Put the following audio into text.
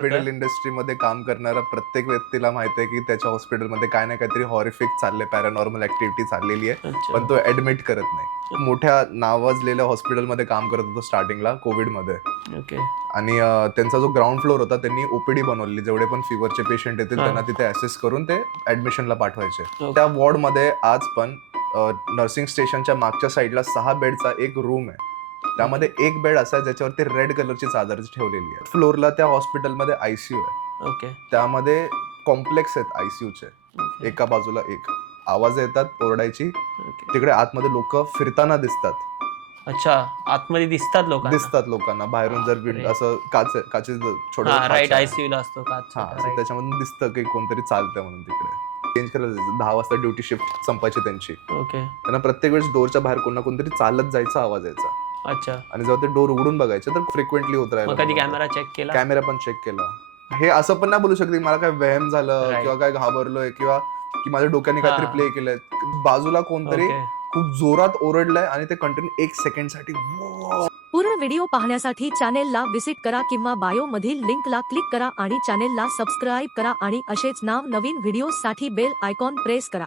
Hospital इंडस्ट्रीमध्ये काम करणारा प्रत्येक व्यक्तीला माहिती आहे की त्याच्या हॉस्पिटलमध्ये काय ना काहीतरी हॉरिफिक चाललंय, पॅरानॉर्मल ऍक्टिव्हिटी चाललेली आहे, अच्छा. पण तो ऍडमिट करत नाही. मोठ्या नावाजलेल्या हॉस्पिटलमध्ये काम करत होतो स्टार्टिंगला कोविडमध्ये. ओके. आणि त्यांचा जो ग्राउंड फ्लोर होता त्यांनी ओपीडी बनवली. जेवढे पण फीवरचे पेशंट येतील त्यांना तिथे असेस करून ते ऍडमिशनला पाठवायचे. त्या वॉर्डमध्ये आज पण नर्सिंग स्टेशनच्या मागच्या साईडला 6 बेडचा एक रूम आहे. त्यामध्ये एक बेड असा आहे ज्याच्यावरती रेड कलरची चादर ठेवलेली आहे. फ्लोअरला त्या हॉस्पिटलमध्ये आयसीयू आहे. ओके. त्यामध्ये कॉम्प्लेक्स आहेत आयसीयूचे, एका बाजूला एक. आवाज येतात ओरडायची. ओके. तिकडे आतमध्ये लोक फिरताना दिसतात. अच्छा, आतमध्ये दिसतात लोकांना बाहेरून जर बापरे. असं काचेचं छोटं राईट, आयसीयू ला असतो काच. असं त्याच्यामधून दिसतं की कोणतरी चालतंय म्हणून तिकडे. चेंज करायला जायचं. 10 वाजता ड्युटी शिफ्ट संपायची त्यांची. ओके. त्यांना प्रत्येक वेळेस डोरच्या बाहेर कोण ना कोणतरी चालत जायचा आवाज यायचा. अच्छा. आणि जेव्हा ते डोर उघडून बघायचे तर फ्रिक्वेंटली होत मग कधी कॅमेरा चेक केला? कॅमेरा पण चेक केला. हे असं पण नाही बोलू शकते मला काय वहम झालं किंवा काय घाबरलोय किंवा की माझ्या डोक्याने काहीतरी प्ले केलंय. बाजूला कोणतरी खूप जोरात ओरडलंय आणि ते कंटिन्यू 1 सेकंडसाठी. पूर्ण व्हिडिओ पाहण्यासाठी चॅनेलला व्हिजिट करा किंवा बायो मधील लिंकला क्लिक करा आणि चॅनेलला सबस्क्राईब करा आणि असेच नवीन व्हिडिओसाठी बेल आयकॉन प्रेस करा.